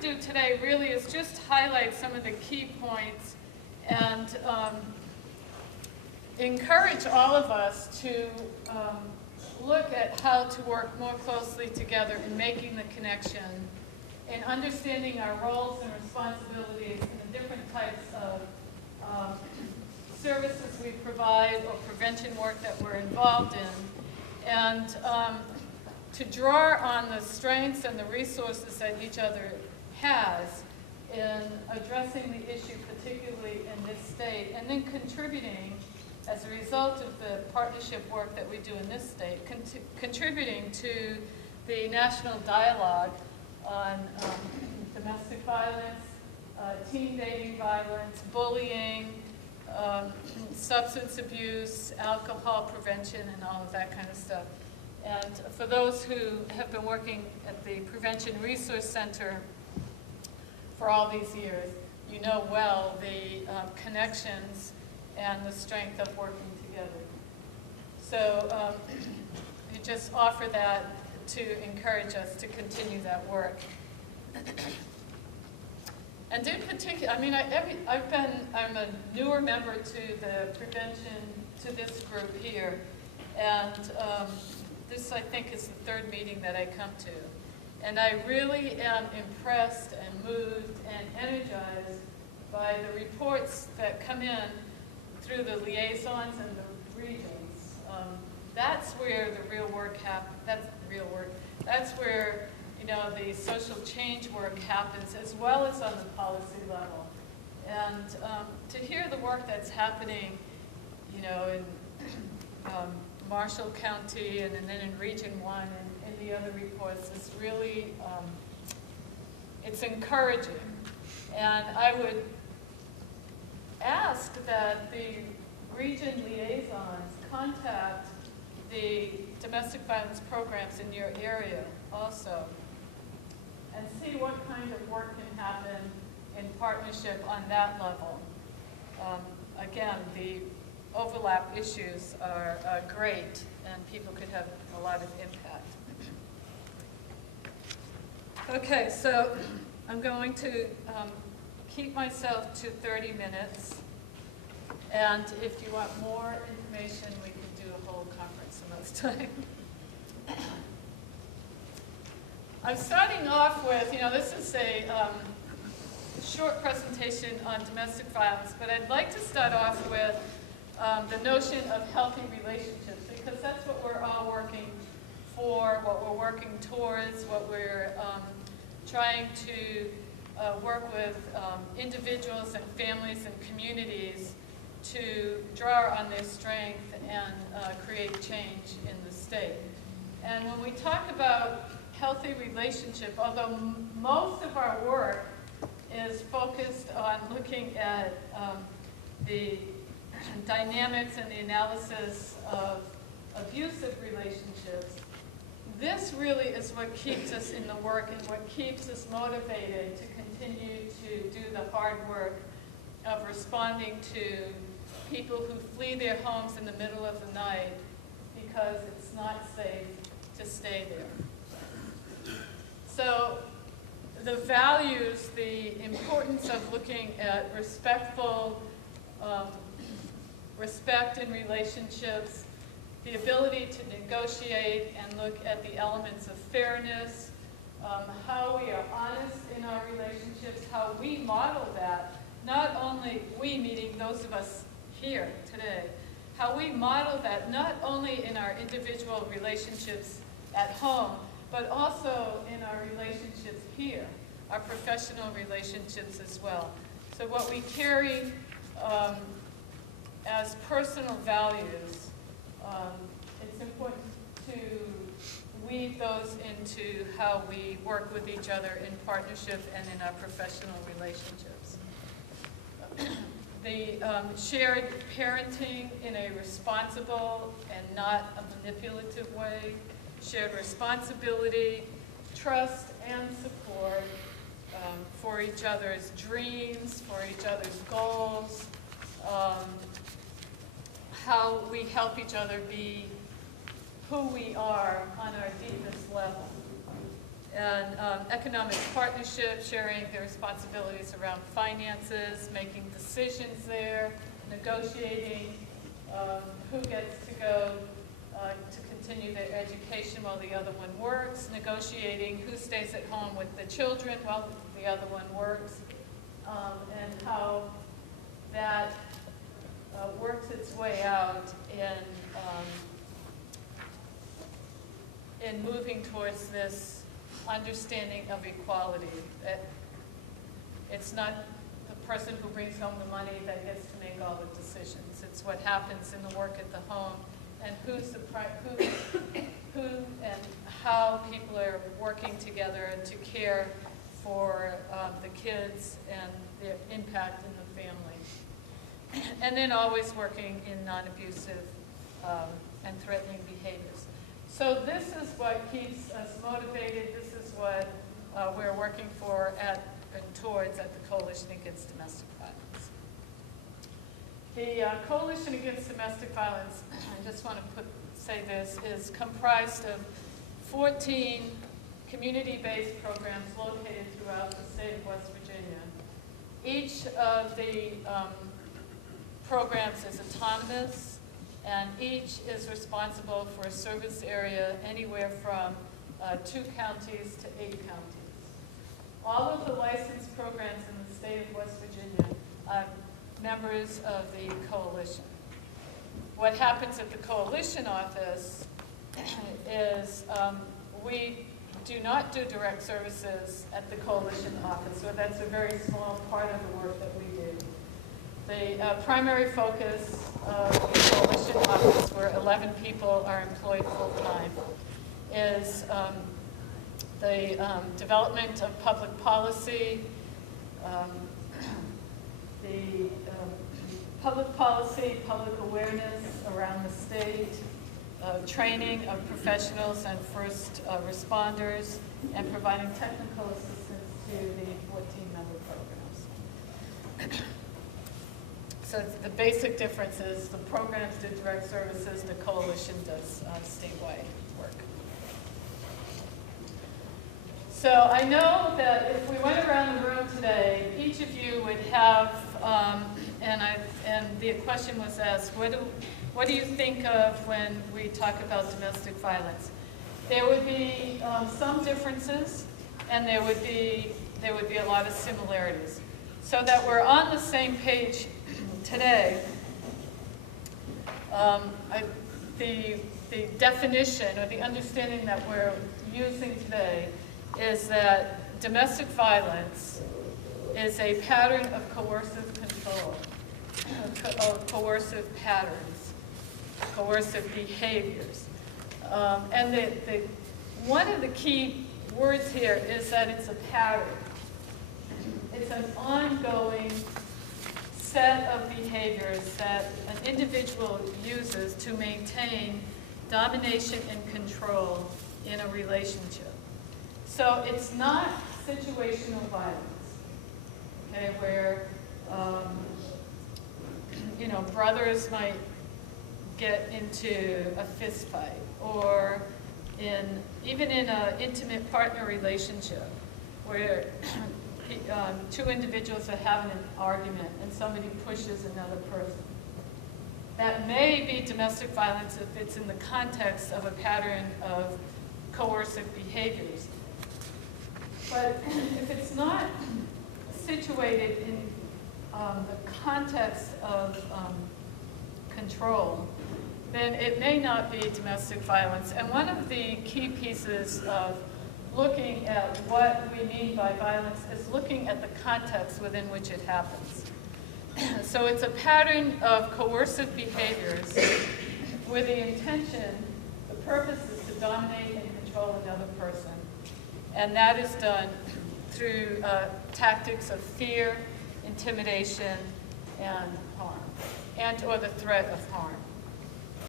to do today really is just highlight some of the key points and encourage all of us to look at how to work more closely together in making the connection, in understanding our roles and responsibilities in the different types of services we provide or prevention work that we're involved in, and to draw on the strengths and the resources that each other has in addressing the issue, particularly in this state, and then contributing, as a result of the partnership work that we do in this state, contributing to the national dialogue on domestic violence, teen dating violence, bullying, substance abuse, alcohol prevention, and all of that kind of stuff. And for those who have been working at the Prevention Resource Center for all these years, you know well the connections and the strength of working together. So you just offer that to encourage us to continue that work. And in particular, I mean, I'm a newer member to the prevention, to this group here, and this, I think, is the third meeting that I come to. And I really am impressed and moved and energized by the reports that come in through the liaisons and the regions. That's where the real work happens. That's the real work. That's where, you know, the social change work happens, as well as on the policy level. And to hear the work that's happening, you know, in Marshall County and then in Region 1 and in the other reports is really, it's encouraging. And I would ask that the region liaisons contact the domestic violence programs in your area also and see what kind of work can happen in partnership on that level. Again, the overlap issues are great, and people could have a lot of impact. Okay, so I'm going to keep myself to 30 minutes, and if you want more information, we can do a whole conference some other time. I'm starting off with, you know, this is a short presentation on domestic violence, but I'd like to start off with the notion of healthy relationships, because that's what we're all working for, what we're working towards, what we're trying to work with individuals and families and communities to draw on their strength and create change in the state. And when we talk about healthy relationship, although most of our work is focused on looking at the dynamics and the analysis of abusive relationships, this really is what keeps us in the work and what keeps us motivated to continue to do the hard work of responding to people who flee their homes in the middle of the night because it's not safe to stay there. So the values, the importance of looking at respectful respect in relationships, the ability to negotiate and look at the elements of fairness, how we are honest in our relationships, how we model that, not only we, meaning those of us here today, how we model that not only in our individual relationships at home, but also in our relationships here, our professional relationships as well. So what we carry as personal values, it's important to weave those into how we work with each other in partnership and in our professional relationships. The shared parenting in a responsible and not a manipulative way, shared responsibility, trust and support for each other's dreams, for each other's goals, how we help each other be who we are on our deepest level. and economic partnership, sharing their responsibilities around finances, making decisions there, negotiating who gets to go to continue their education while the other one works, negotiating who stays at home with the children while the other one works, and how that works its way out in moving towards this understanding of equality. That it's not the person who brings home the money that gets to make all the decisions. It's what happens in the work at the home, and who and how people are working together to care for the kids and their impact in the family. And then always working in non-abusive and threatening behaviors. So this is what keeps us motivated. This is what we're working for and towards at the Coalition Against Domestic Violence. The Coalition Against Domestic Violence, I just want to say this, is comprised of 14 community-based programs located throughout the state of West Virginia. Each of the programs is autonomous, and each is responsible for a service area anywhere from 2 counties to 8 counties. All of the licensed programs in the state of West Virginia are members of the coalition. What happens at the coalition office is we do not do direct services at the coalition office, so that's a very small part of the work that we do. The primary focus of the coalition office, where 11 people are employed full-time, is the development of public policy, public awareness around the state, training of professionals and first responders, and providing technical assistance to the 14-member programs. So the basic difference is the programs do direct services, the coalition does statewide work. So I know that if we went around the room today, each of you would have, and the question was asked, what do you think of when we talk about domestic violence? There would be some differences, and there would be a lot of similarities. So that we're on the same page today, the definition or the understanding that we're using today is that domestic violence is a pattern of coercive control, of coercive patterns, coercive behaviors. And one of the key words here is that it's a pattern. It's an ongoing set of behaviors that an individual uses to maintain domination and control in a relationship. So it's not situational violence, okay, where brothers might get into a fist fight, or even in an intimate partner relationship where 2 individuals are having an argument and somebody pushes another person. That may be domestic violence if it's in the context of a pattern of coercive behaviors. But if it's not situated in the context of control, then it may not be domestic violence. And one of the key pieces of looking at what we mean by violence is looking at the context within which it happens. So it's a pattern of coercive behaviors with the intention, the purpose is to dominate and control another person. And that is done through tactics of fear, intimidation, and harm, and or the threat of harm.